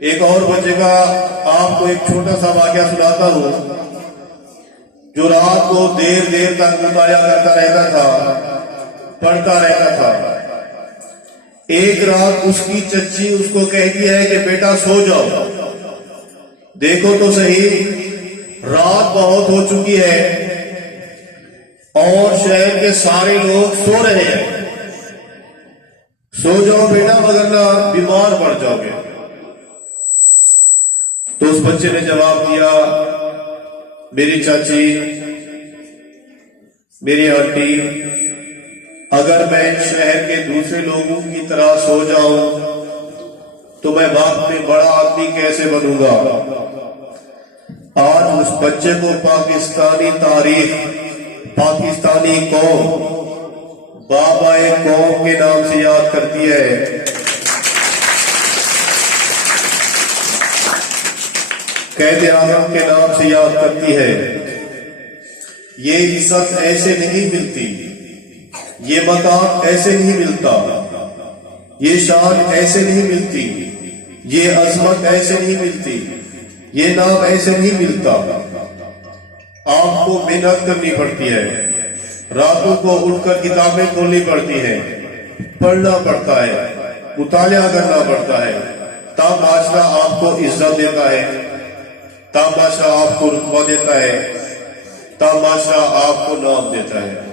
एक और बच्चे का आपको एक छोटा सा वाक्य सुनाता हूं, जो रात को देर देर तक मुताया करता रहता था, पढ़ता रहता था। एक रात उसकी चच्ची उसको कहती है कि बेटा सो जाओ, देखो तो सही रात बहुत हो चुकी है और शहर के सारे लोग सो रहे हैं, सो जाओ बेटा वगरना बीमार पड़ जाओगे। तो उस बच्चे ने जवाब दिया, मेरी चाची, मेरी आंटी, अगर मैं शहर के दूसरे लोगों की तरह सो जाऊं तो मैं बाद में बड़ा आदमी कैसे बनूंगा। आज उस बच्चे को पाकिस्तानी तारीख, पाकिस्तानी कौम बाबा कौम के नाम से याद करती है। कैद आजम के नाम से याद करती है। ये इज्जत ऐसे नहीं मिलती, ये मकाम ऐसे नहीं मिलता, ये शान ऐसे नहीं मिलती, ये अजमत ऐसे नहीं मिलती, ये नाम ऐसे नहीं मिलता। आपको मेहनत करनी पड़ती है, रातों को उठकर किताबें खोलनी पड़ती हैं, पढ़ना पड़ता है, मुतालिया करना पड़ता है, तब माशरा आपको इज्जत देता है, तब माशरा आपको रुतबा देता है, तब माशरा आपको नाम देता है।